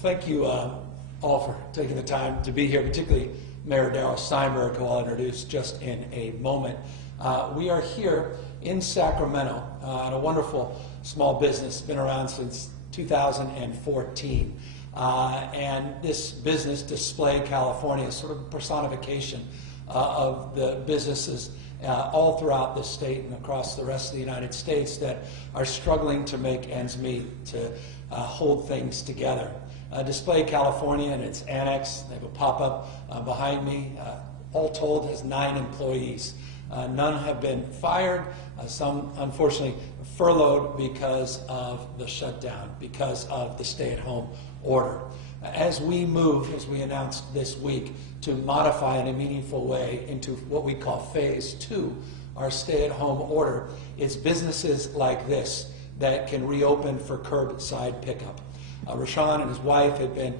Thank you all for taking the time to be here, particularly Mayor Darrell Steinberg, who I'll introduce just in a moment. We are here in Sacramento at a wonderful small business, been around since 2014. And this business, Display California, is sort of a personification of the businesses all throughout the state and across the rest of the United States that are struggling to make ends meet, to hold things together. Display California and its annex, they have a pop-up behind me, all told has 9 employees. None have been fired, some unfortunately furloughed because of the shutdown, because of the stay-at-home order. As we move, as we announced this week, to modify in a meaningful way into what we call Phase 2, our stay-at-home order, it's businesses like this that can reopen for curbside pickup. Rashawn and his wife have been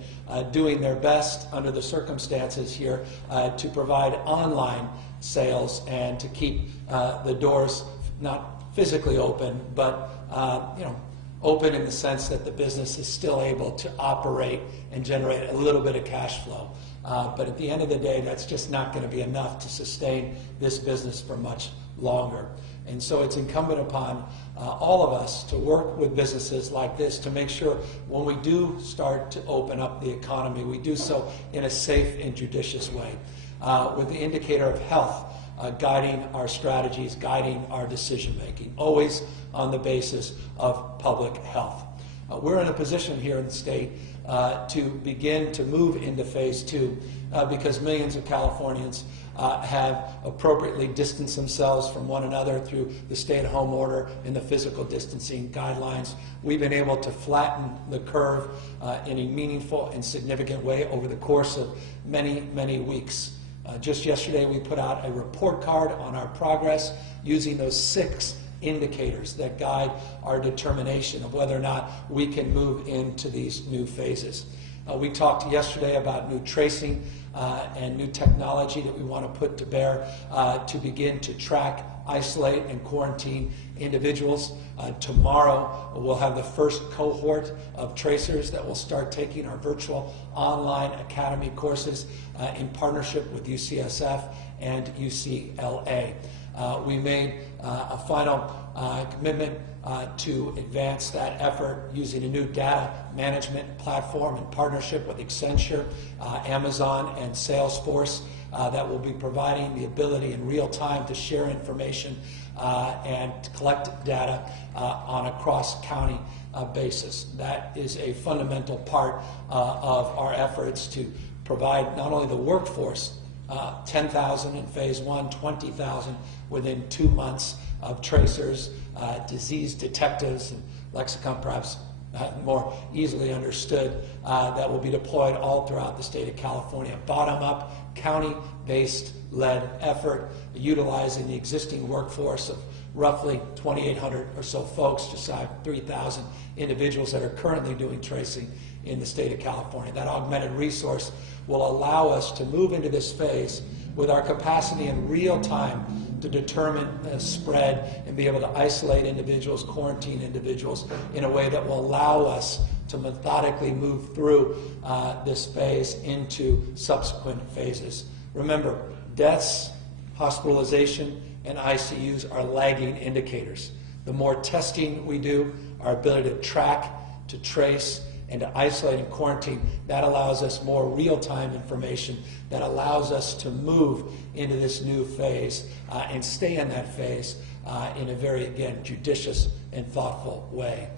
doing their best under the circumstances here to provide online sales and to keep the doors not physically open, but open in the sense that the business is still able to operate and generate a little bit of cash flow. But at the end of the day, that's just not going to be enough to sustain this business for much longer. And so it's incumbent upon all of us to work with businesses like this to make sure when we do start to open up the economy, we do so in a safe and judicious way, with the indicator of health guiding our strategies, guiding our decision making, always on the basis of public health. We're in a position here in the state to begin to move into Phase 2 because millions of Californians have appropriately distanced themselves from one another through the stay-at-home order and the physical distancing guidelines. We've been able to flatten the curve in a meaningful and significant way over the course of many, many weeks. Just yesterday, we put out a report card on our progress using those 6 indicators that guide our determination of whether or not we can move into these new phases. We talked yesterday about new tracing and new technology that we want to put to bear to begin to track, isolate, and quarantine individuals. Tomorrow, we'll have the first cohort of tracers that will start taking our virtual online academy courses in partnership with UCSF and UCLA. We made a final commitment to advance that effort using a new data management platform in partnership with Accenture, Amazon, and Salesforce that will be providing the ability in real time to share information and to collect data on a cross-county basis. That is a fundamental part of our efforts to provide not only the workforce 10,000 in Phase 1, 20,000 within 2 months of tracers, disease detectives, and lexicon perhaps more easily understood, that will be deployed all throughout the state of California. Bottom-up, county-based led effort, utilizing the existing workforce of roughly 2,800 or so folks, just shy of 3,000 individuals that are currently doing tracing in the state of California. That augmented resource will allow us to move into this phase with our capacity in real time to determine spread and be able to isolate individuals, quarantine individuals in a way that will allow us to methodically move through this phase into subsequent phases. Remember, deaths, hospitalization, and ICUs are lagging indicators. The more testing we do, our ability to track, to trace, and to isolate and quarantine, that allows us more real-time information that allows us to move into this new phase and stay in that phase in a very, again, judicious and thoughtful way.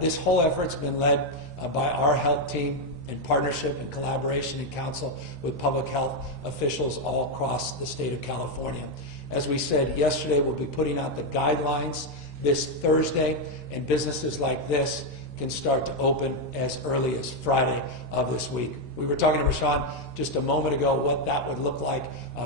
This whole effort's been led by our health team in partnership and collaboration and counsel with public health officials all across the state of California. As we said yesterday, we'll be putting out the guidelines this Thursday, and businesses like this can start to open as early as Friday of this week. We were talking to Rashawn just a moment ago what that would look like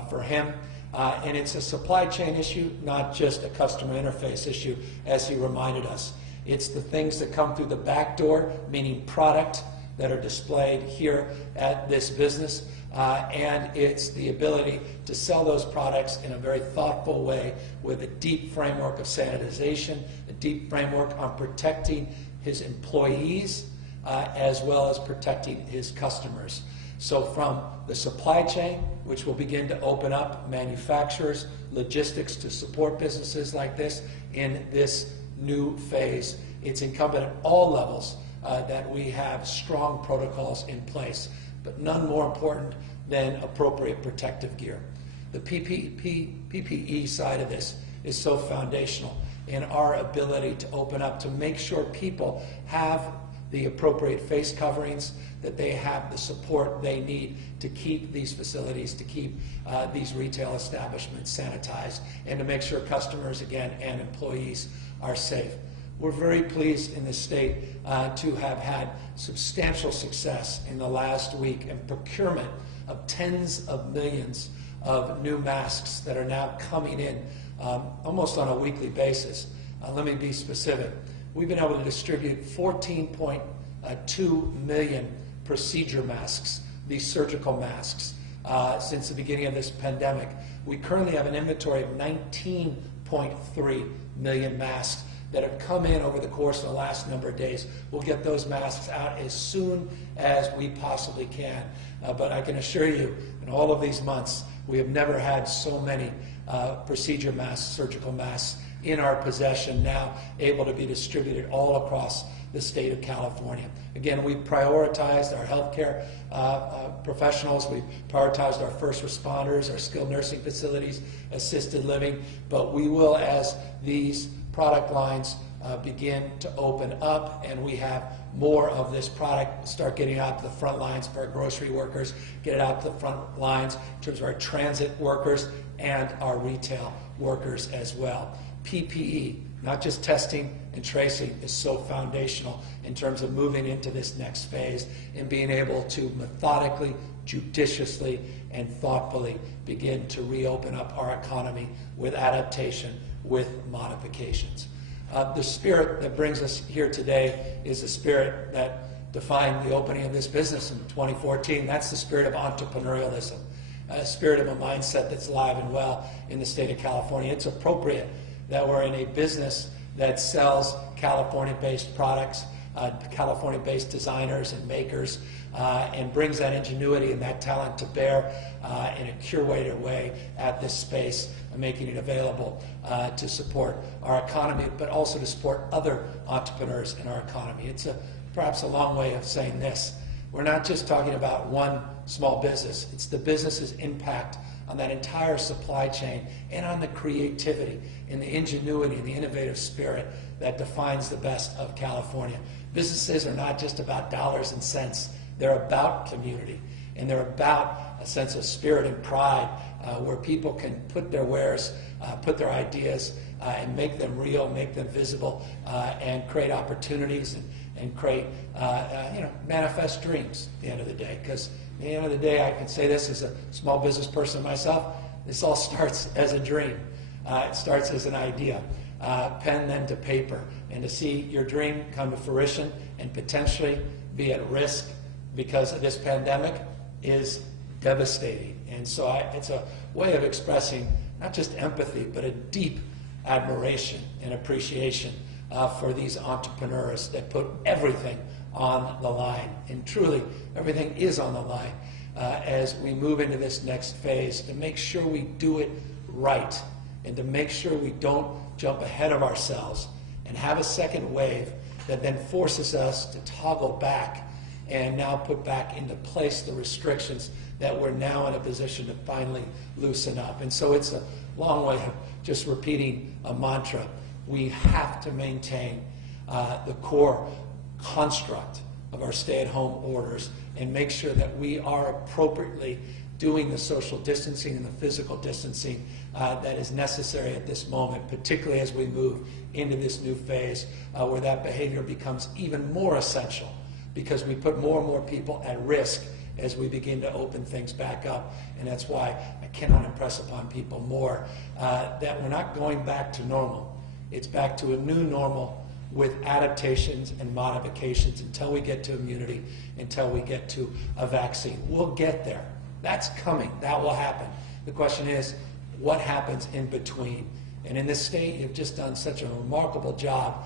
for him. And it's a supply chain issue, not just a customer interface issue, as he reminded us. It's the things that come through the back door, meaning product that are displayed here at this business. And it's the ability to sell those products in a very thoughtful way with a deep framework of sanitization, a deep framework on protecting his employees, as well as protecting his customers. So from the supply chain, which will begin to open up manufacturers, logistics to support businesses like this in this new phase, it's incumbent at all levels that we have strong protocols in place, but none more important than appropriate protective gear. The PPE side of this is so foundational in our ability to open up, to make sure people have the appropriate face coverings, that they have the support they need to keep these facilities, to keep these retail establishments sanitized, and to make sure customers, again, and employees are safe. We're very pleased in the state to have had substantial success in the last week in procurement of tens of millions of new masks that are now coming in almost on a weekly basis. Let me be specific. We've been able to distribute 14.2 million procedure masks, these surgical masks, since the beginning of this pandemic. We currently have an inventory of 19.3 million masks that have come in over the course of the last number of days. We'll get those masks out as soon as we possibly can. But I can assure you, in all of these months, we have never had so many procedure masks, surgical masks, in our possession, now able to be distributed all across the state of California. Again, we prioritized our healthcare professionals, we prioritized our first responders, our skilled nursing facilities, assisted living, but we will, as these product lines begin to open up and we have more of this product start getting out to the front lines for our grocery workers, get it out to the front lines in terms of our transit workers and our retail workers as well. PPE, not just testing and tracing, is so foundational in terms of moving into this next phase and being able to methodically, judiciously, and thoughtfully begin to reopen up our economy with adaptation, with modifications. The spirit that brings us here today is the spirit that defined the opening of this business in 2014. That's the spirit of entrepreneurialism, a spirit of a mindset that's alive and well in the state of California. It's appropriate that we're in a business that sells California-based products, California-based designers and makers, and brings that ingenuity and that talent to bear in a curated way at this space, making it available to support our economy, but also to support other entrepreneurs in our economy. It's perhaps a long way of saying this. We're not just talking about one small business. It's the business's impact on that entire supply chain and on the creativity and the ingenuity and the innovative spirit that defines the best of California. Businesses are not just about dollars and cents. They're about community, and they're about a sense of spirit and pride where people can put their wares, put their ideas, and make them real, make them visible, and create opportunities and create, manifest dreams at the end of the day. Because at the end of the day, I can say this as a small business person myself, this all starts as a dream. It starts as an idea, pen then to paper, and to see your dream come to fruition and potentially be at risk because of this pandemic is devastating. And so it's a way of expressing not just empathy, but a deep admiration and appreciation for these entrepreneurs that put everything on the line. And truly, everything is on the line as we move into this next phase, to make sure we do it right and to make sure we don't jump ahead of ourselves and have a second wave that then forces us to toggle back and now put back into place the restrictions that we're now in a position to finally loosen up. And so it's a long way of just repeating a mantra. We have to maintain the core construct of our stay-at-home orders and make sure that we are appropriately doing the social distancing and the physical distancing that is necessary at this moment, particularly as we move into this new phase where that behavior becomes even more essential because we put more and more people at risk as we begin to open things back up. And that's why I cannot impress upon people more that we're not going back to normal. It's back to a new normal with adaptations and modifications until we get to immunity, until we get to a vaccine. We'll get there. That's coming. That will happen. The question is, what happens in between? And in this state, you've just done such a remarkable job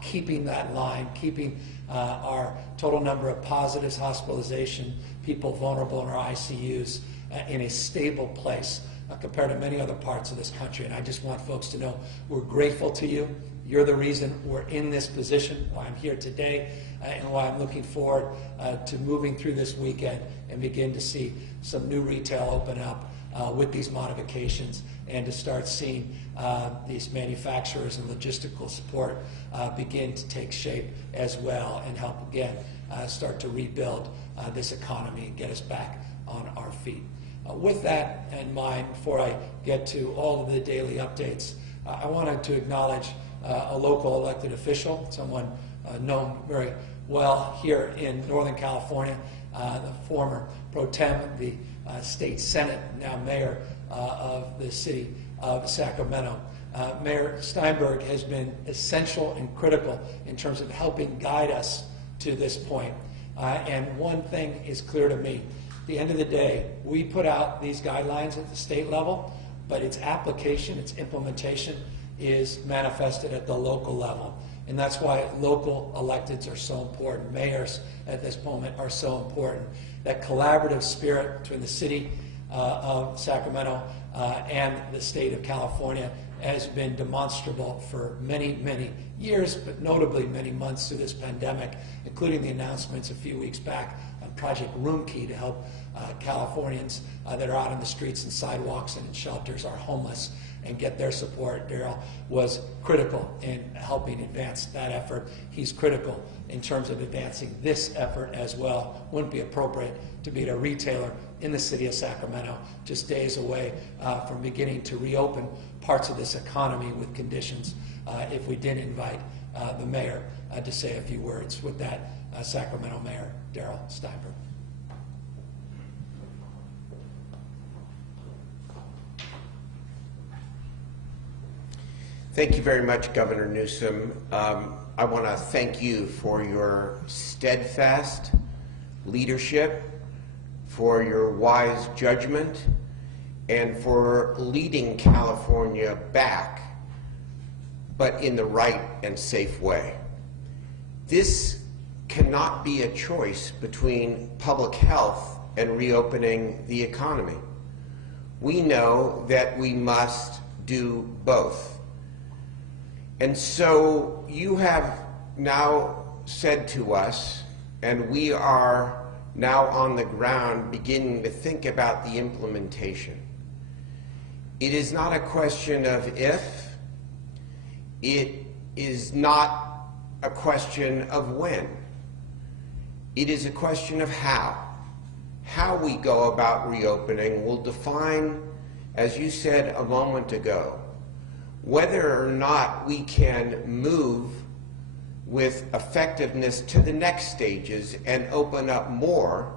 keeping that line, keeping our total number of positives, hospitalization, people vulnerable in our ICUs in a stable place compared to many other parts of this country. And I just want folks to know we're grateful to you. You're the reason we're in this position, why I'm here today, and why I'm looking forward to moving through this weekend and begin to see some new retail open up with these modifications, and to start seeing these manufacturers and logistical support begin to take shape as well, and help again start to rebuild this economy and get us back on our feet. With that in mind, before I get to all of the daily updates, I wanted to acknowledge a local elected official, someone known very well here in Northern California, the former pro tem, the state senate, now mayor of the city of Sacramento. Mayor Steinberg has been essential and critical in terms of helping guide us to this point. And one thing is clear to me. At the end of the day, we put out these guidelines at the state level, but its application, its implementation is manifested at the local level. And that's why local electeds are so important. Mayors at this moment are so important. That collaborative spirit between the city of Sacramento and the state of California has been demonstrable for many, many years, but notably many months through this pandemic, including the announcements a few weeks back on Project Room Key to help Californians that are out on the streets and sidewalks and in shelters are homeless and get their support. Darrell was critical in helping advance that effort. He's critical in terms of advancing this effort as well. Wouldn't be appropriate to be a retailer in the city of Sacramento, just days away from beginning to reopen parts of this economy with conditions if we didn't invite the mayor to say a few words. With that, Sacramento Mayor Darrell Steinberg. Thank you very much, Governor Newsom. I want to thank you for your steadfast leadership, for your wise judgment, and for leading California back, but in the right and safe way. This cannot be a choice between public health and reopening the economy. We know that we must do both. And so you have now said to us, and we are now on the ground beginning to think about the implementation. It is not a question of if, it is not a question of when. It is a question of how. How we go about reopening will define, as you said a moment ago, whether or not we can move with effectiveness to the next stages and open up more,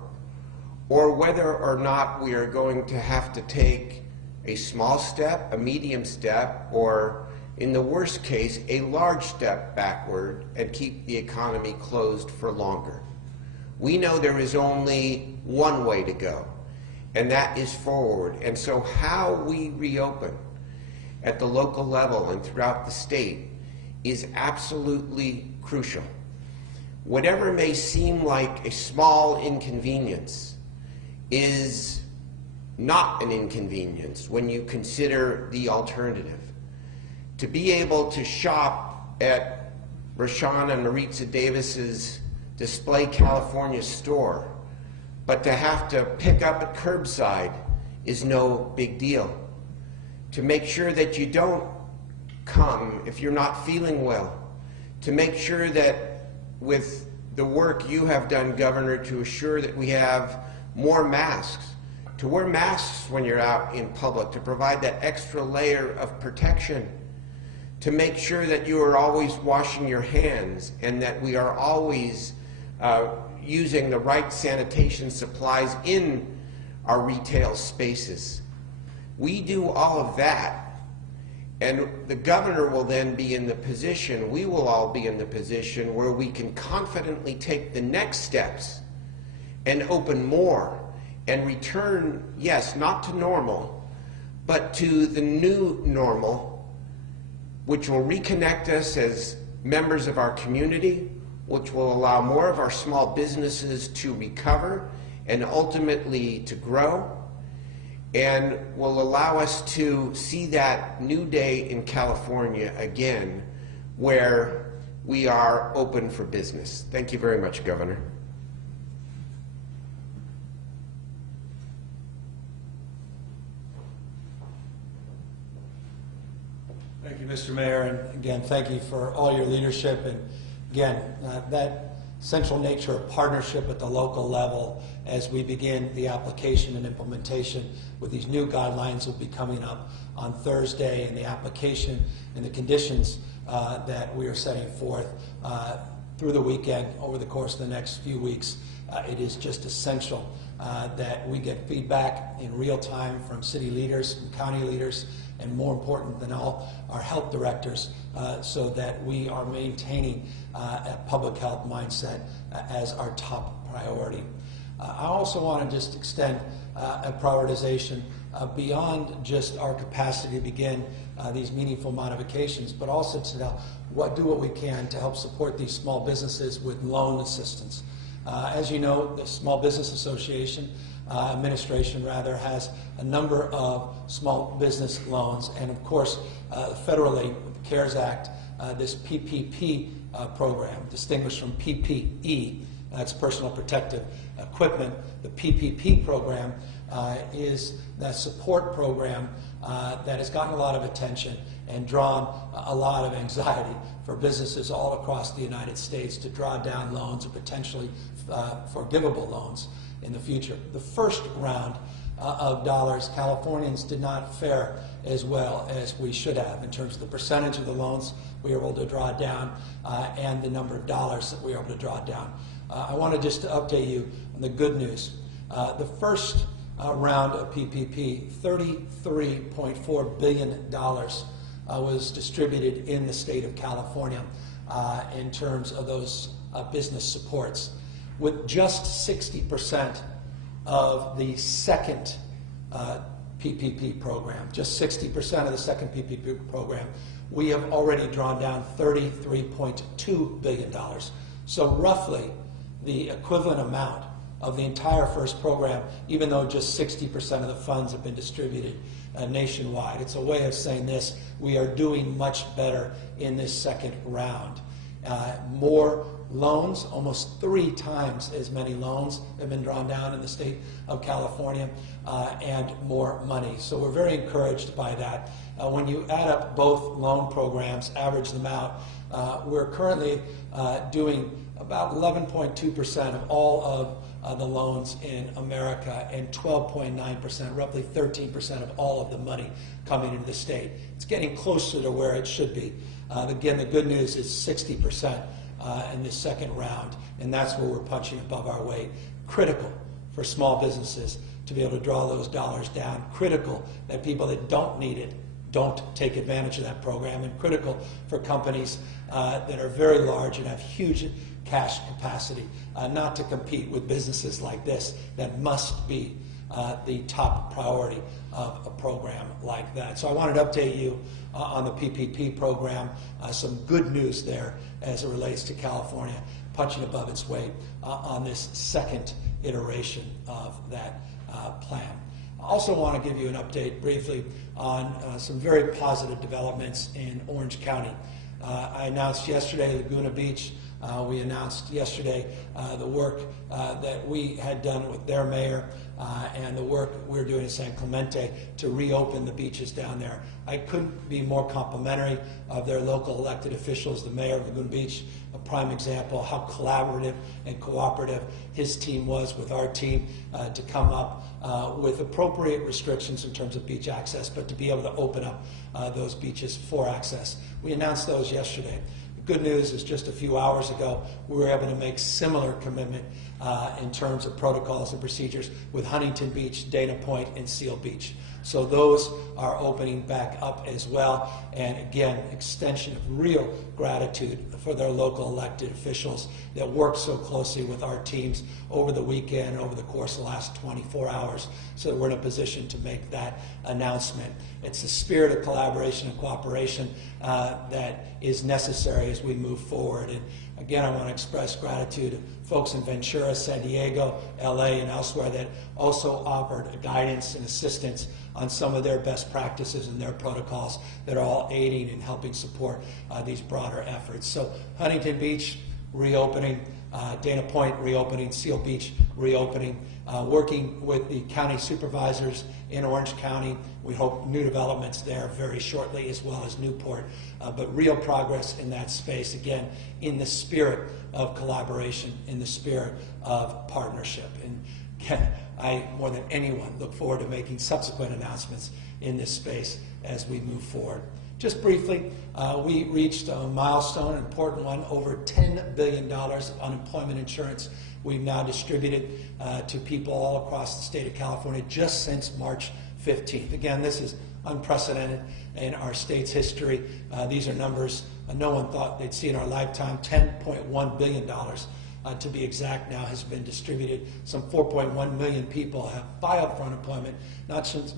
or whether or not we are going to have to take a small step, a medium step, or in the worst case, a large step backward and keep the economy closed for longer. We know there is only one way to go, and that is forward. And so how we reopen at the local level and throughout the state is absolutely crucial. Whatever may seem like a small inconvenience is not an inconvenience when you consider the alternative. To be able to shop at Rashawn and Maritza Davis's Display California store, but to have to pick up at curbside is no big deal. To make sure that you don't come if you're not feeling well, to make sure that with the work you have done, Governor, to assure that we have more masks, to wear masks when you're out in public, to provide that extra layer of protection, to make sure that you are always washing your hands and that we are always using the right sanitation supplies in our retail spaces. We do all of that, and the governor will then be in the position, we will all be in the position where we can confidently take the next steps and open more and return, yes, not to normal, but to the new normal, which will reconnect us, as members of our community, which will allow more of our small businesses to recover and ultimately to grow, and will allow us to see that new day in California again, where we are open for business. Thank you very much, Governor. Thank you, Mr. Mayor, and again, thank you for all your leadership, and again, that central nature of partnership at the local level as we begin the application and implementation with these new guidelines will be coming up on Thursday, and the application and the conditions that we are setting forth through the weekend over the course of the next few weeks. It is just essential that we get feedback in real time from city leaders, from county leaders, and more important than all, our health directors, so that we are maintaining a public health mindset as our top priority. I also want to just extend a prioritization beyond just our capacity to begin these meaningful modifications, but also to do what we can to help support these small businesses with loan assistance. As you know, the Small Business Association administration has a number of small business loans, and of course federally with the CARES Act, this PPP program, distinguished from PPE, that's personal protective equipment. The PPP program is that support program that has gotten a lot of attention and drawn a lot of anxiety for businesses all across the United States to draw down loans or potentially forgivable loans in the future. The first round of dollars, Californians did not fare as well as we should have in terms of the percentage of the loans we were able to draw down and the number of dollars that we were able to draw down. I want to just update you on the good news. The first round of PPP, $33.4 billion was distributed in the state of California in terms of those business supports, with just 60% of the second PPP program, just 60% of the second PPP program. We have already drawn down $33.2 billion. So roughly the equivalent amount of the entire first program, even though just 60% of the funds have been distributed nationwide. It's a way of saying this: we are doing much better in this second round. More loans, almost 3 times as many loans have been drawn down in the state of California, and more money. So we're very encouraged by that. When you add up both loan programs, average them out, we're currently doing about 11.2% of all of the loans in America, and 12.9%, roughly 13% of all of the money coming into the state. It's getting closer to where it should be. Again, the good news is 60% in this second round, and that's where we're punching above our weight. Critical for small businesses to be able to draw those dollars down. Critical that people that don't need it don't take advantage of that program, and critical for companies that are very large and have huge cash capacity not to compete with businesses like this that must be the top priority of a program like that. So I wanted to update you on the PPP program. Some good news there as it relates to California punching above its weight on this second iteration of that plan. I also want to give you an update briefly on some very positive developments in Orange County. I announced yesterday Laguna Beach. We announced yesterday the work that we had done with their mayor and the work we're doing in San Clemente to reopen the beaches down there. I couldn't be more complimentary of their local elected officials. The mayor of Laguna Beach, a prime example of how collaborative and cooperative his team was with our team to come up with appropriate restrictions in terms of beach access, but to be able to open up those beaches for access. We announced those yesterday. Good news is just a few hours ago, we were able to make similar commitment in terms of protocols and procedures with Huntington Beach, Dana Point, and Seal Beach. So those are opening back up as well. And again, extension of real gratitude for their local elected officials that worked so closely with our teams over the weekend, over the course of the last 24 hours, so that we're in a position to make that announcement. It's the spirit of collaboration and cooperation that is necessary as we move forward. And again, I want to express gratitude to folks in Ventura, San Diego, LA, and elsewhere that also offered guidance and assistance on some of their best practices and their protocols that are all aiding and helping support these broader efforts. So Huntington Beach reopening, Dana Point reopening, Seal Beach reopening, working with the county supervisors in Orange County. We hope new developments there very shortly, as well as Newport, but real progress in that space, again, in the spirit of collaboration, in the spirit of partnership. And again, I, more than anyone, look forward to making subsequent announcements in this space as we move forward. Just briefly, we reached a milestone, an important one, over $10 billion of unemployment insurance we've now distributed to people all across the state of California just since March 15th. Again, this is unprecedented in our state's history. These are numbers no one thought they'd see in our lifetime. $10.1 billion, to be exact, now has been distributed. Some 4.1 million people have filed for unemployment, not since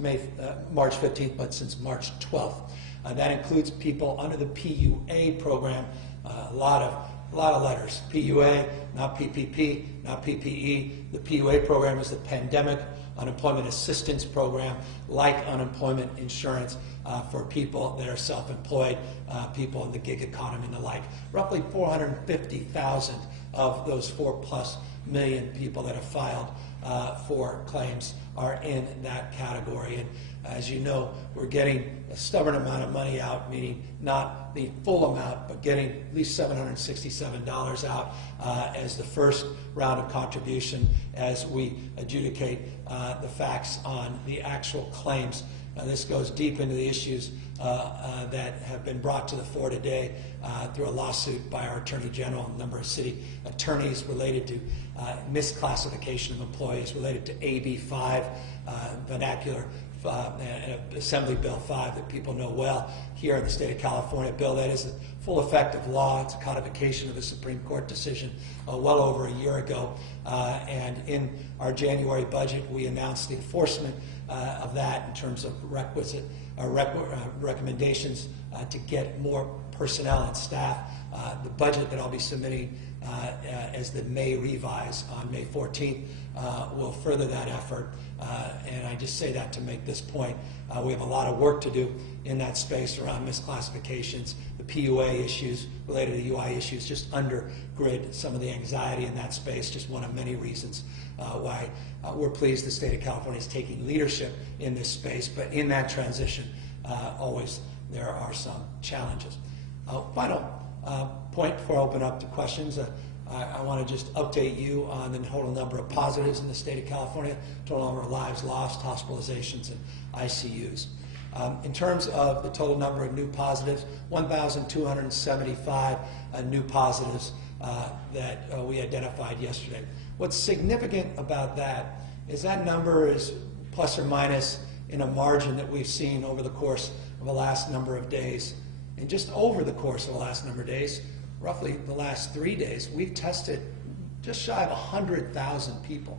March 15th, but since March 12th. That includes people under the PUA program, a lot of letters. PUA, not PPP, not PPE. The PUA program is the Pandemic Unemployment Assistance Program, like unemployment insurance for people that are self-employed, people in the gig economy and the like. Roughly 450,000 of those 4+ million people that have filed for claims are in that category. And as you know, we're getting a stubborn amount of money out, meaning not the full amount, but getting at least $767 out as the first round of contribution as we adjudicate the facts on the actual claims. This goes deep into the issues that have been brought to the fore today through a lawsuit by our Attorney General and a number of city attorneys related to misclassification of employees, related to AB 5, vernacular, Assembly Bill 5 that people know well here in the state of California. A bill that is a full effective law. It's a codification of a Supreme Court decision well over a year ago. And in our January budget, we announced the enforcement of that in terms of recommendations to get more personnel and staff. The budget that I'll be submitting as the May revise on May 14th will further that effort. And I just say that to make this point. We have a lot of work to do in that space around misclassifications, the PUA issues related to UI issues, just undergird some of the anxiety in that space, just one of many reasons why we're pleased the state of California is taking leadership in this space. But in that transition, always there are some challenges. Final point before I open up to questions. I want to just update you on the total number of positives in the state of California, total number of lives lost, hospitalizations, and ICUs. In terms of the total number of new positives, 1,275 new positives that we identified yesterday. What's significant about that is that number is plus or minus in a margin that we've seen over the course of the last number of days. And just over the course of the last number of days, roughly the last 3 days, we've tested just shy of 100,000 people.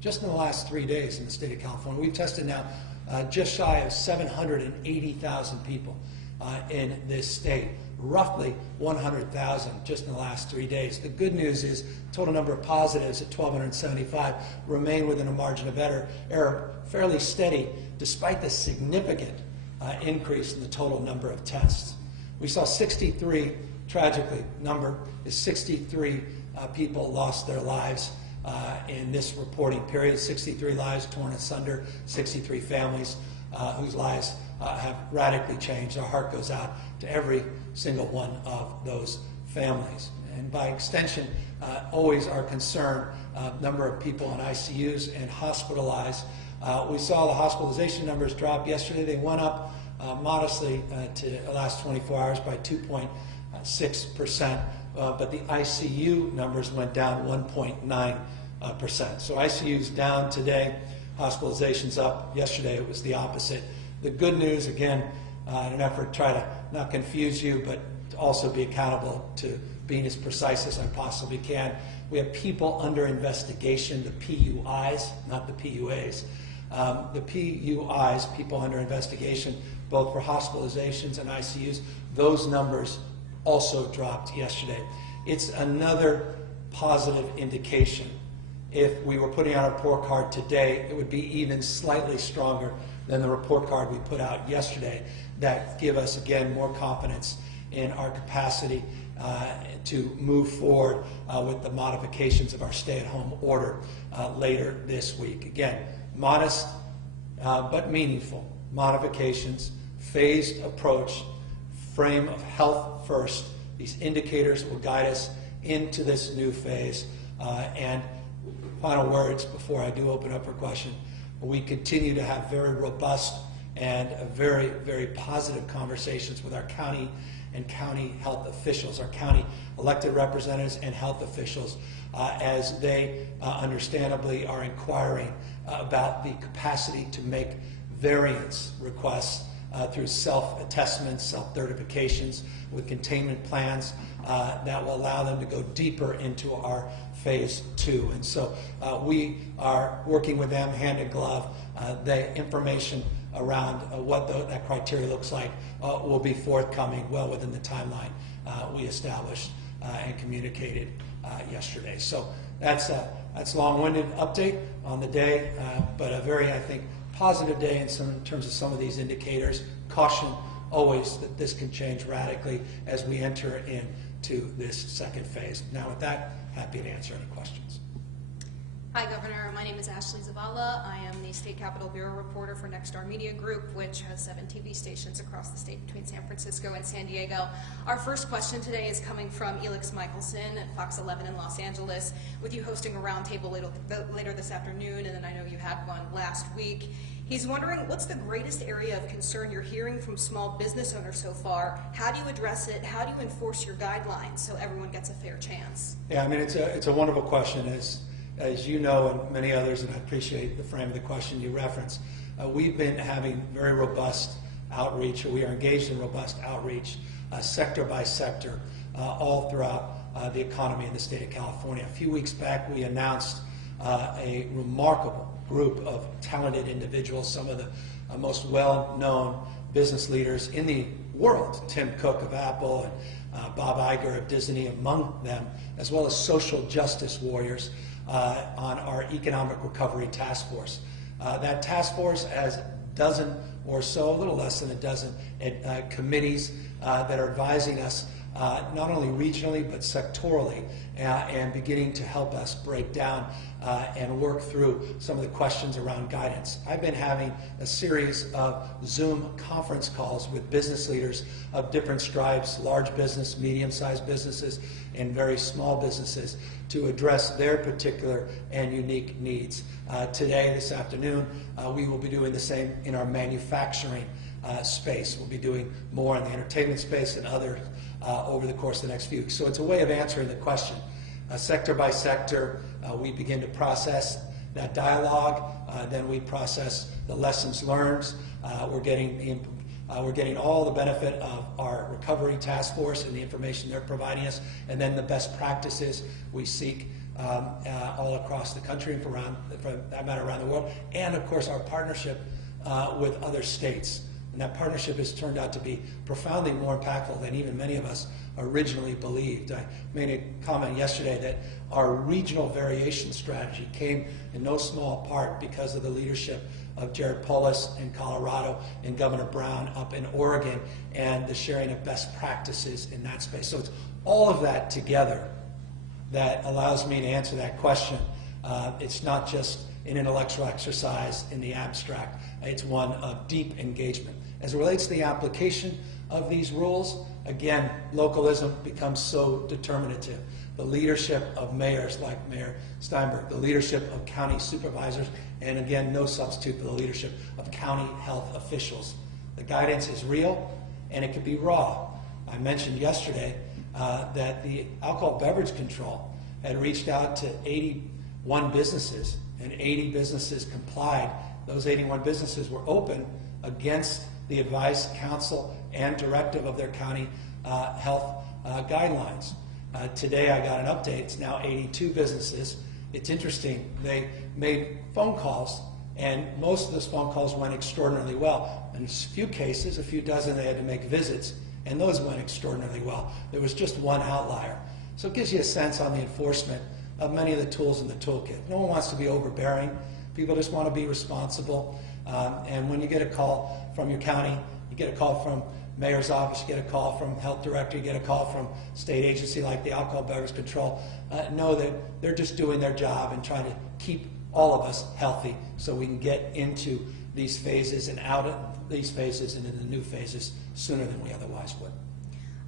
Just in the last 3 days in the state of California. We've tested now just shy of 780,000 people in this state. Roughly 100,000 just in the last 3 days. The good news is total number of positives at 1,275 remain within a margin of error, fairly steady, despite the significant increase in the total number of tests. We saw 63, tragically, number is 63 people lost their lives in this reporting period. 63 lives torn asunder, 63 families whose lives have radically changed. Our heart goes out to every single one of those families. And by extension, always our concern, number of people in ICUs and hospitalized. We saw the hospitalization numbers drop yesterday. They went up modestly to the last 24 hours by 2.6%, but the ICU numbers went down 1.9%. So ICU's down today. Hospitalizations up. Yesterday it was the opposite. The good news, again, in an effort to try to not confuse you, but to also be accountable to being as precise as I possibly can. We have people under investigation, the PUIs, not the PUAs. The PUIs, people under investigation, both for hospitalizations and ICUs, those numbers also dropped yesterday. It's another positive indication. If we were putting out a report card today, it would be even slightly stronger than the report card we put out yesterday. That give us, again, more confidence in our capacity to move forward with the modifications of our stay-at-home order later this week. Again, modest but meaningful modifications, phased approach, frame of health first. These indicators will guide us into this new phase. And final words before I do open up for question. We continue to have very robust and very, very positive conversations with our county and county health officials, our county elected representatives and health officials, as they understandably are inquiring about the capacity to make variance requests through self-attestments, self-certifications with containment plans that will allow them to go deeper into our phase 2. And so we are working with them hand in glove. The information around what that criteria looks like will be forthcoming well within the timeline we established and communicated yesterday. So that's a long-winded update on the day, but a very, I think, positive day in terms of some of these indicators. Caution always that this can change radically as we enter into this second phase. Now with that, happy to answer any questions. Hi, Governor. My name is Ashley Zavala. I am the State Capitol Bureau reporter for Nexstar Media Group, which has 7 TV stations across the state between San Francisco and San Diego. Our first question today is coming from Elix Michelson at Fox 11 in Los Angeles, with you hosting a roundtable later this afternoon, and then I know you had one last week. He's wondering, what's the greatest area of concern you're hearing from small business owners so far? How do you address it? How do you enforce your guidelines so everyone gets a fair chance? Yeah, I mean, it's a wonderful question. As you know, and many others, and I appreciate the frame of the question you referenced, we've been having very robust outreach, or we are engaged in robust outreach, sector by sector, all throughout the economy in the state of California. A few weeks back, we announced a remarkable group of talented individuals, some of the most well-known business leaders in the world, Tim Cook of Apple and Bob Iger of Disney among them, as well as social justice warriors on our Economic Recovery Task Force. That task force has a dozen or so, a little less than a dozen committees that are advising us not only regionally but sectorally and beginning to help us break down and work through some of the questions around guidance. I've been having a series of Zoom conference calls with business leaders of different stripes, large business, medium-sized businesses, and very small businesses to address their particular and unique needs. Today, this afternoon, we will be doing the same in our manufacturing space. We'll be doing more in the entertainment space and others over the course of the next few weeks. So it's a way of answering the question. Sector by sector, we begin to process that dialogue, then we process the lessons learned. We're getting all the benefit of our recovery task force and the information they're providing us, and then the best practices we seek all across the country and for that matter around the world, and of course our partnership with other states. And that partnership has turned out to be profoundly more impactful than even many of us originally believed. I made a comment yesterday that our regional variation strategy came in no small part because of the leadership of Jared Polis in Colorado and Governor Brown up in Oregon and the sharing of best practices in that space. So it's all of that together that allows me to answer that question. It's not just an intellectual exercise in the abstract. It's one of deep engagement. As it relates to the application of these rules, again, localism becomes so determinative. The leadership of mayors like Mayor Steinberg, the leadership of county supervisors, and again, no substitute for the leadership of county health officials. The guidance is real, and it can be raw. I mentioned yesterday that the alcohol beverage control had reached out to 81 businesses and 80 businesses complied. Those 81 businesses were open against the advice, counsel, and directive of their county health guidelines. Today I got an update. It's now 82 businesses. It's interesting. They made phone calls, and most of those phone calls went extraordinarily well. In a few cases, a few dozen, they had to make visits, and those went extraordinarily well. There was just one outlier. So it gives you a sense on the enforcement of many of the tools in the toolkit. No one wants to be overbearing. People just want to be responsible. And when you get a call from your county, you get a call from mayor's office, you get a call from health director, you get a call from state agency like the Alcohol Beverage Control, know that they're just doing their job and trying to keep all of us healthy so we can get into these phases and out of these phases and into the new phases sooner than we otherwise would.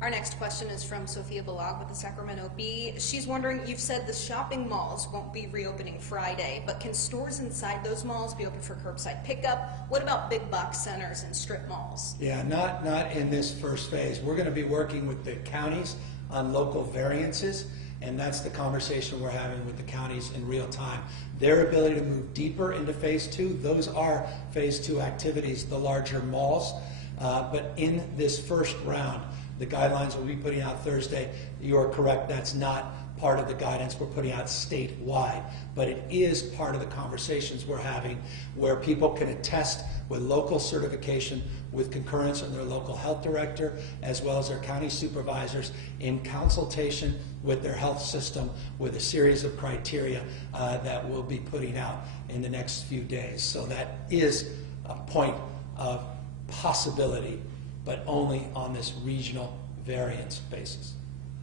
Our next question is from Sophia Balag with the Sacramento Bee. She's wondering, you've said the shopping malls won't be reopening Friday, but can stores inside those malls be open for curbside pickup? What about big box centers and strip malls? Yeah, not in this first phase. We're going to be working with the counties on local variances, and that's the conversation we're having with the counties in real time. Their ability to move deeper into phase 2, those are phase 2 activities, the larger malls. But in this first round, the guidelines we'll be putting out Thursday, you are correct, that's not part of the guidance we're putting out statewide, but it is part of the conversations we're having where people can attest with local certification with concurrence of their local health director as well as their county supervisors in consultation with their health system with a series of criteria that we'll be putting out in the next few days. So that is a point of possibility, but only on this regional variance basis.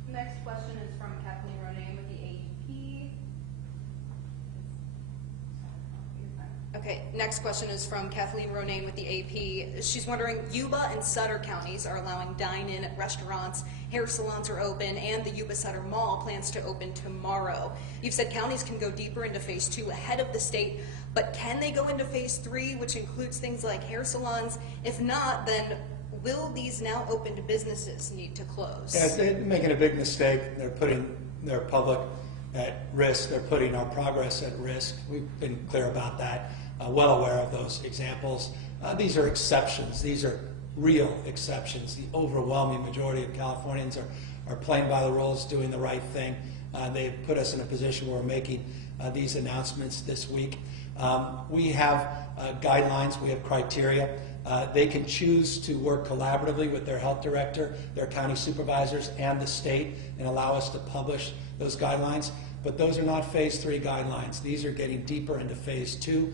Next question is from Kathleen Ronan with the AEP. Okay, next question is from Kathleen Ronan with the AP. She's wondering, Yuba and Sutter counties are allowing dine-in at restaurants, hair salons are open, and the Yuba-Sutter Mall plans to open tomorrow. You've said counties can go deeper into phase 2 ahead of the state, but can they go into phase 3, which includes things like hair salons? If not, then will these now opened businesses need to close? Yeah, they're making a big mistake. They're putting their public at risk. They're putting our progress at risk. We've been clear about that, well aware of those examples. These are exceptions. These are real exceptions. The overwhelming majority of Californians are playing by the rules, doing the right thing. They've put us in a position where we're making these announcements this week. We have guidelines. We have criteria. They can choose to work collaboratively with their health director, their county supervisors, and the state and allow us to publish those guidelines. But those are not phase 3 guidelines. These are getting deeper into phase 2.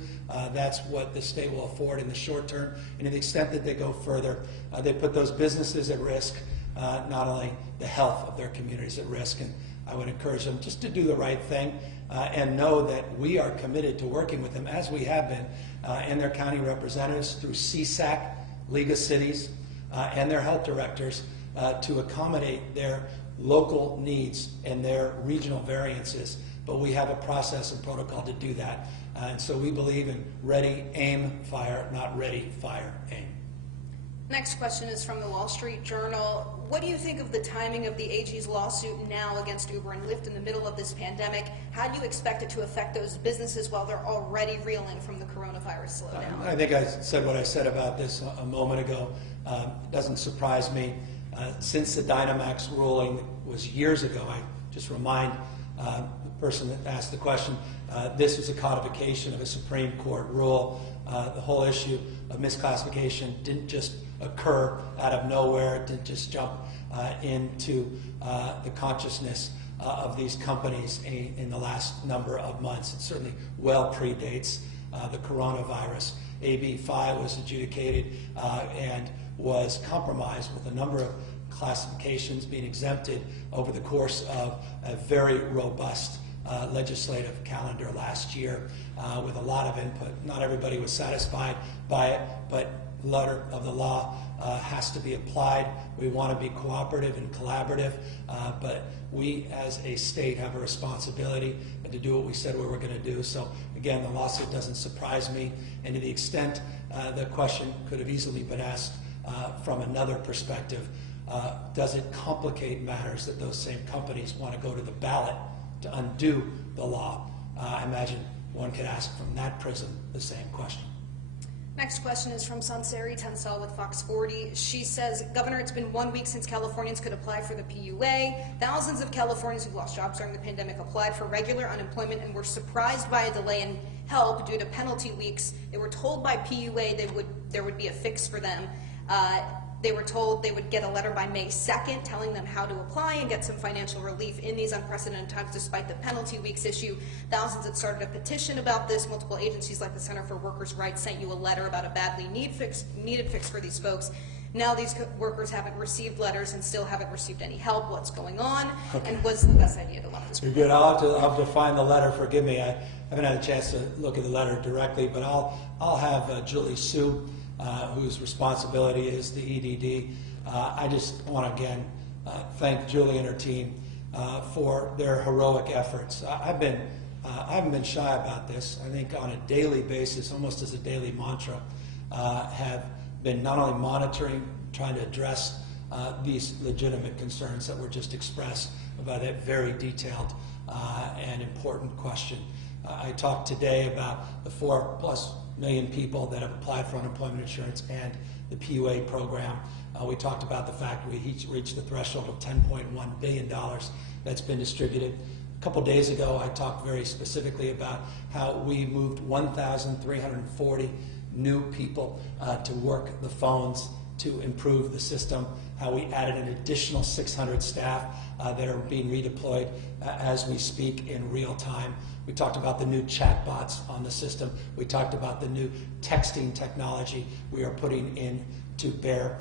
That's what the state will afford in the short term. And to the extent that they go further, they put those businesses at risk, not only the health of their communities at risk. And I would encourage them just to do the right thing and know that we are committed to working with them, as we have been, and their county representatives through CSAC, League of Cities, and their health directors to accommodate their local needs and their regional variances. But we have a process and protocol to do that. And so we believe in ready, aim, fire, not ready, fire, aim. Next question is from the Wall Street Journal. What do you think of the timing of the AG's lawsuit now against Uber and Lyft in the middle of this pandemic? How do you expect it to affect those businesses while they're already reeling from the coronavirus slowdown? I think I said what I said about this a moment ago. It doesn't surprise me. Since the Dynamax ruling was years ago, I just remind the person that asked the question, this was a codification of a Supreme Court rule. The whole issue of misclassification didn't just occur out of nowhere. It didn't just jump into the consciousness of these companies in the last number of months. It certainly well predates the coronavirus. AB 5 was adjudicated and was compromised with a number of classifications being exempted over the course of a very robust legislative calendar last year with a lot of input. Not everybody was satisfied by it, but the letter of the law has to be applied. We want to be cooperative and collaborative, but we as a state have a responsibility to do what we said we were going to do. So again, the lawsuit doesn't surprise me, and to the extent the question could have easily been asked from another perspective, does it complicate matters that those same companies want to go to the ballot to undo the law? I imagine one could ask from that prism the same question. Next question is from Sansari Tensal with Fox 40. She says, Governor, it's been 1 week since Californians could apply for the PUA. Thousands of Californians who've lost jobs during the pandemic applied for regular unemployment and were surprised by a delay in help due to penalty weeks. They were told by PUA there would be a fix for them. They were told they would get a letter by May 2nd telling them how to apply and get some financial relief in these unprecedented times despite the penalty weeks issue. Thousands had started a petition about this. Multiple agencies like the Center for Workers' Rights sent you a letter about a badly needed fix for these folks. Now these workers haven't received letters and still haven't received any help. What's going on? Okay. And what's the best idea to let this? You're good. I'll have to find the letter. Forgive me. I haven't had a chance to look at the letter directly, but I'll have Julie Sue, whose responsibility is the EDD. I just want to again thank Julie and her team for their heroic efforts. I haven't been shy about this. I think on a daily basis, almost as a daily mantra, have been not only monitoring, trying to address these legitimate concerns that were just expressed about that very detailed and important question. I talked today about the 4+ million people that have applied for unemployment insurance and the PUA program. We talked about the fact we reached the threshold of $10.1 billion that's been distributed. A couple days ago, I talked very specifically about how we moved 1,340 new people to work the phones to improve the system, how we added an additional 600 staff that are being redeployed as we speak in real time. We talked about the new chatbots on the system. We talked about the new texting technology we are putting in to bear.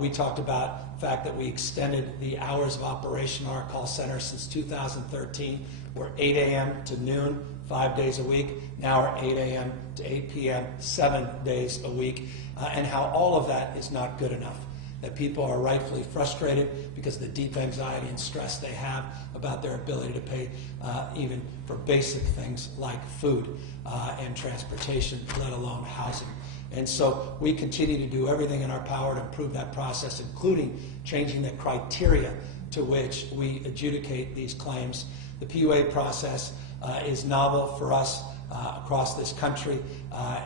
We talked about the fact that we extended the hours of operation of our call center since 2013. We're 8 a.m. to noon, 5 days a week. Now we're 8 a.m. to 8 p.m., 7 days a week, and how all of that is not good enough. That people are rightfully frustrated because of the deep anxiety and stress they have about their ability to pay even for basic things like food and transportation, let alone housing. And so we continue to do everything in our power to improve that process, including changing the criteria to which we adjudicate these claims. The PUA process is novel for us across this country,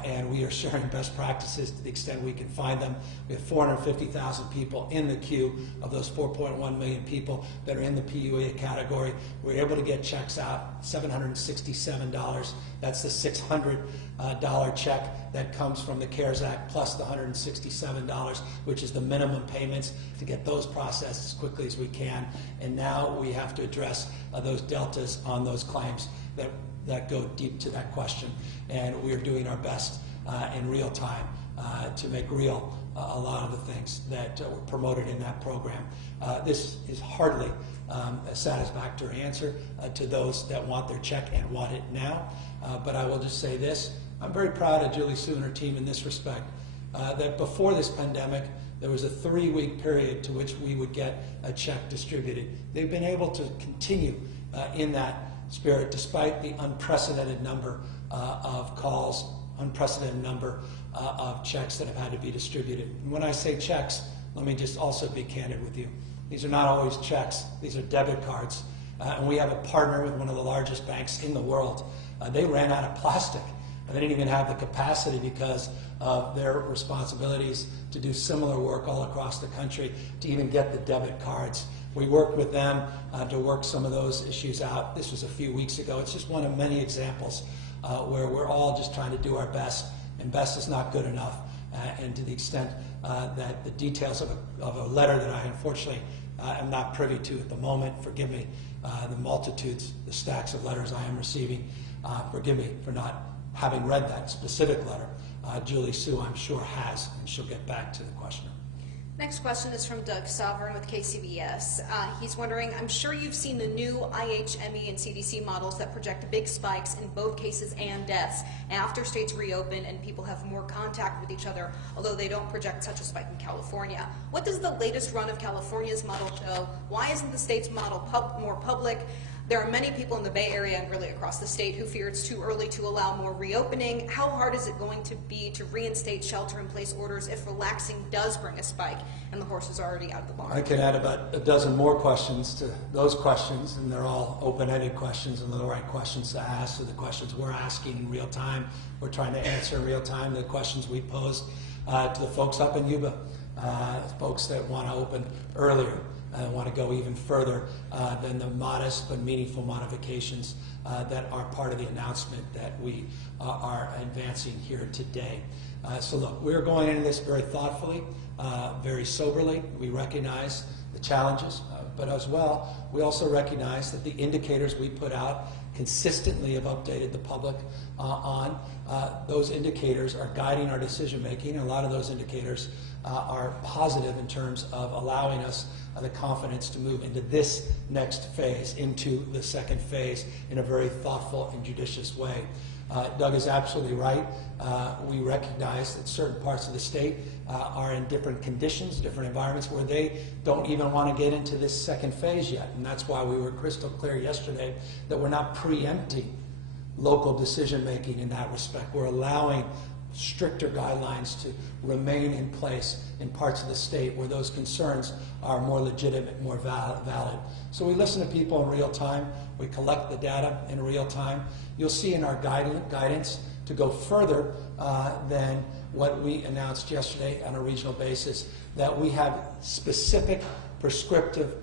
and we are sharing best practices to the extent we can find them. We have 450,000 people in the queue of those 4.1 million people that are in the PUA category. We're able to get checks out, $767. That's the $600 check that comes from the CARES Act plus the $167, which is the minimum payments to get those processed as quickly as we can. And now we have to address those deltas on those claims that go deep to that question, and we are doing our best in real time to make real a lot of the things that were promoted in that program. This is hardly a satisfactory answer to those that want their check and want it now, but I will just say this. I'm very proud of Julie Sue and her team in this respect, that before this pandemic, there was a 3-week period to which we would get a check distributed. They've been able to continue in that spirit despite the unprecedented number of calls, unprecedented number of checks that have had to be distributed. And when I say checks, let me just also be candid with you. These are not always checks. These are debit cards. And we have a partner with one of the largest banks in the world. They ran out of plastic. They didn't even have the capacity because of their responsibilities to do similar work all across the country to even get the debit cards. We worked with them to work some of those issues out. This was a few weeks ago. It's just one of many examples where we're all just trying to do our best, and best is not good enough. And to the extent that the details of a letter that I unfortunately am not privy to at the moment, forgive me, the multitudes, the stacks of letters I am receiving, forgive me for not having read that specific letter. Julie Sue, I'm sure, has, and she'll get back to the questioner. Next question is from Doug Sovereign with KCBS. He's wondering, I'm sure you've seen the new IHME and CDC models that project big spikes in both cases and deaths after states reopen and people have more contact with each other, although they don't project such a spike in California. What does the latest run of California's model show? Why isn't the state's model more public? There are many people in the Bay Area and really across the state who fear it's too early to allow more reopening. How hard is it going to be to reinstate shelter-in-place orders if relaxing does bring a spike and the horse is already out of the barn? I can add about a dozen more questions to those questions, and they're all open-ended questions and the right questions to ask. So the questions we're asking in real time, we're trying to answer in real time. The questions we posed to the folks up in Yuba, folks that want to open earlier, want to go even further than the modest but meaningful modifications that are part of the announcement that we are advancing here today. So look, we're going into this very thoughtfully, very soberly. We recognize the challenges, but as well, we also recognize that the indicators we put out consistently have updated the public on. Those indicators are guiding our decision making, and a lot of those indicators are positive in terms of allowing us the confidence to move into this next phase, into the second phase, in a very thoughtful and judicious way. Doug is absolutely right. We recognize that certain parts of the state are in different conditions, different environments where they don't even want to get into this second phase yet. And that's why we were crystal clear yesterday that we're not preempting local decision making in that respect. We're allowing stricter guidelines to remain in place in parts of the state where those concerns are more legitimate, more valid. So we listen to people in real time. We collect the data in real time. You'll see in our guidance to go further than what we announced yesterday on a regional basis, that we have specific prescriptive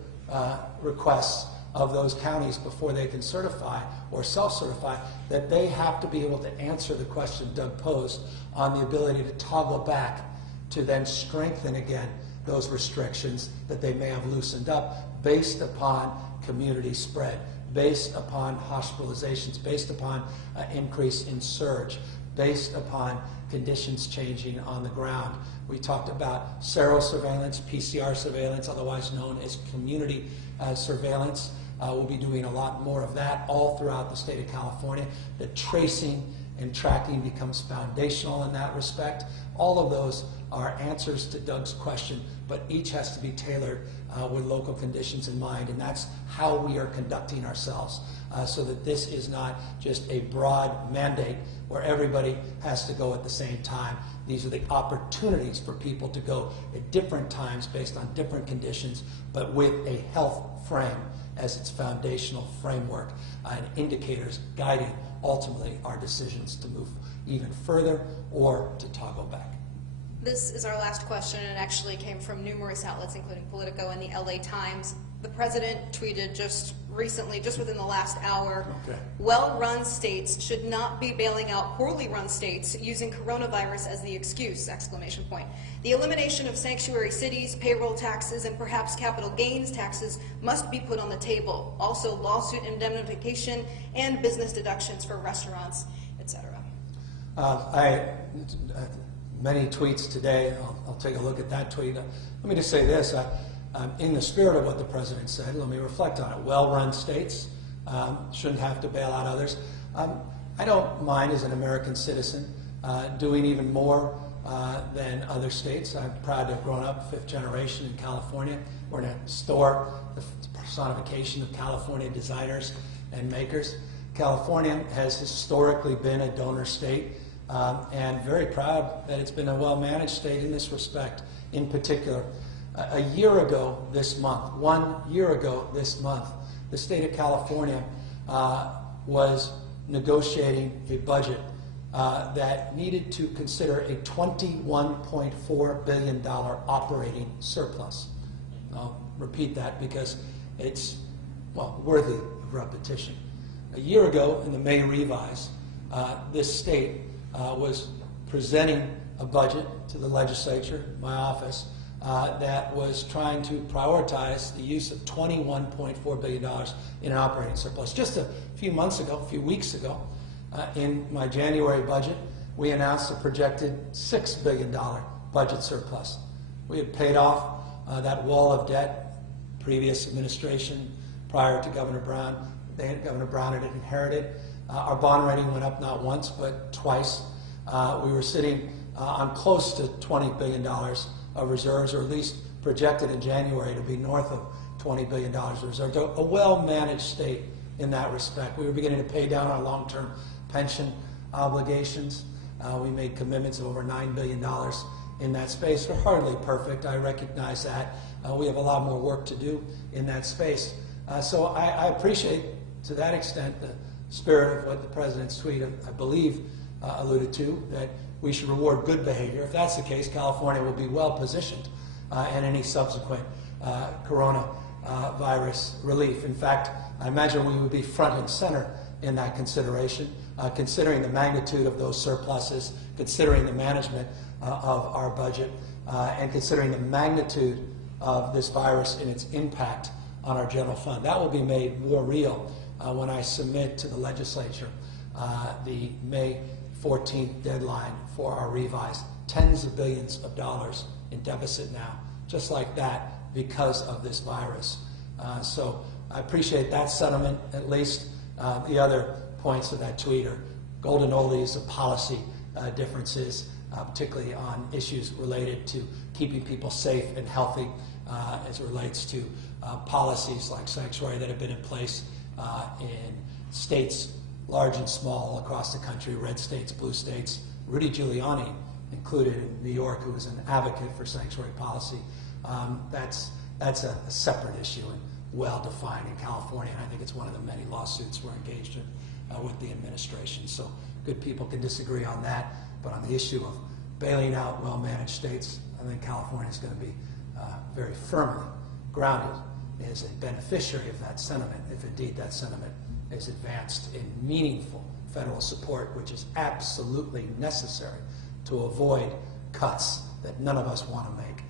requests of those counties before they can certify or self-certify, that they have to be able to answer the question Doug posed on the ability to toggle back to then strengthen again those restrictions that they may have loosened up based upon community spread, based upon hospitalizations, based upon increase in surge, based upon conditions changing on the ground. We talked about serosurveillance, PCR surveillance, otherwise known as community surveillance. We'll be doing a lot more of that all throughout the state of California. The tracing and tracking becomes foundational in that respect. All of those are answers to Doug's question, but each has to be tailored with local conditions in mind, and that's how we are conducting ourselves, so that this is not just a broad mandate where everybody has to go at the same time. These are the opportunities for people to go at different times based on different conditions, but with a health frame as its foundational framework and indicators guiding ultimately our decisions to move even further or to toggle back. This is our last question, and it actually came from numerous outlets, including Politico and the LA Times. The president tweeted just recently, just within the last hour, well-run states should not be bailing out poorly run states using coronavirus as the excuse, exclamation point. The elimination of sanctuary cities, payroll taxes, and perhaps capital gains taxes must be put on the table. Also, lawsuit indemnification and business deductions for restaurants, etc. Many tweets today. I'll take a look at that tweet. Let me just say this. In the spirit of what the president said, let me reflect on it. Well-run states shouldn't have to bail out others. I don't mind, as an American citizen, doing even more than other states. I'm proud to have grown up fifth generation in California. We're in a store, the personification of California designers and makers. California has historically been a donor state, and very proud that it's been a well-managed state in this respect. In particular, a year ago this month, 1 year ago this month, the state of California was negotiating a budget that needed to consider a $21.4 billion operating surplus. I'll repeat that because it's, well, worthy of repetition. A year ago, in the May revise, this state was presenting a budget to the legislature, my office, that was trying to prioritize the use of $21.4 billion in an operating surplus. Just a few weeks ago, in my January budget, we announced a projected $6 billion budget surplus. We had paid off that wall of debt, previous administration, prior to Governor Brown. Governor Brown had inherited. Our bond rating went up not once, but twice. We were sitting on close to $20 billion of reserves, or at least projected in January to be north of $20 billion of reserves. A well-managed state in that respect. We were beginning to pay down our long-term pension obligations. We made commitments of over $9 billion in that space. We're hardly perfect, I recognize that. We have a lot more work to do in that space. So I appreciate, to that extent, the spirit of what the President's tweet, I believe, alluded to, that we should reward good behavior. If that's the case, California will be well positioned in any subsequent coronavirus relief. In fact, I imagine we would be front and center in that consideration, considering the magnitude of those surpluses, considering the management of our budget, and considering the magnitude of this virus and its impact on our general fund. That will be made more real when I submit to the legislature the May 14th deadline for our revised tens of billions of dollars in deficit now, just like that, because of this virus. So I appreciate that sentiment, at least. The other points of that tweet are golden oldies of policy differences, particularly on issues related to keeping people safe and healthy as it relates to policies like sanctuary that have been in place in states large and small across the country, red states, blue states. Rudy Giuliani included in New York, who was an advocate for sanctuary policy. That's a separate issue and well-defined in California, and I think it's one of the many lawsuits we're engaged in with the administration. So good people can disagree on that, but on the issue of bailing out well-managed states, I think California is going to be very firmly grounded as a beneficiary of that sentiment, if indeed that sentiment is advanced in meaningful federal support, which is absolutely necessary to avoid cuts that none of us want to make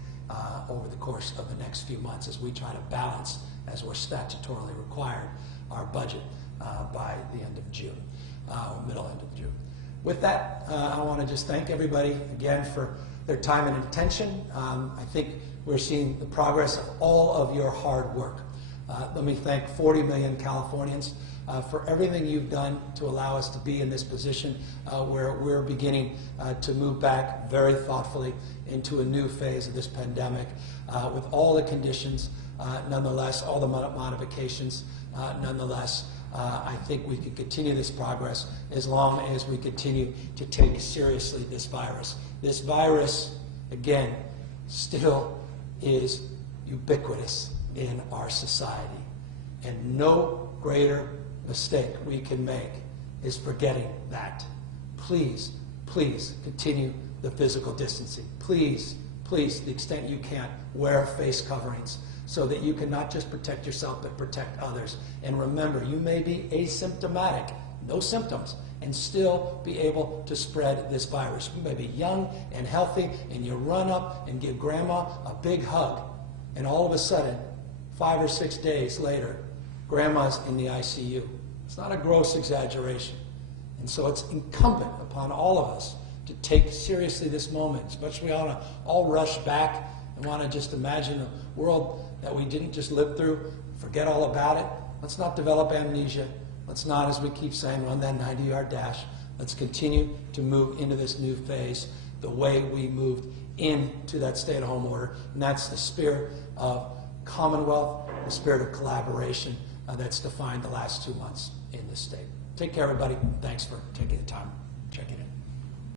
over the course of the next few months as we try to balance, as we're statutorily required, our budget by the end of June, or middle end of June. With that, I want to just thank everybody again for their time and attention. I think we're seeing the progress of all of your hard work. Let me thank 40 million Californians for everything you've done to allow us to be in this position where we're beginning to move back very thoughtfully into a new phase of this pandemic with all the conditions, nonetheless, all the modifications, nonetheless. I think we can continue this progress as long as we continue to take seriously this virus. This virus, again, still is ubiquitous in our society. And no greater mistake we can make is forgetting that. Please, please continue the physical distancing. Please, please, to the extent you can, wear face coverings so that you can not just protect yourself but protect others. And remember, you may be asymptomatic, no symptoms, and still be able to spread this virus. You may be young and healthy, and you run up and give grandma a big hug, and all of a sudden, 5 or 6 days later, grandma's in the ICU. It's not a gross exaggeration. And so it's incumbent upon all of us to take seriously this moment, especially we want to all rush back and want to just imagine a world that we didn't just live through, forget all about it. Let's not develop amnesia. Let's not, as we keep saying, run that 90-yard dash. Let's continue to move into this new phase the way we moved into that stay-at-home order. And that's the spirit of Commonwealth, the spirit of collaboration that's defined the last 2 months in this state. Take care, everybody. Thanks for taking the time.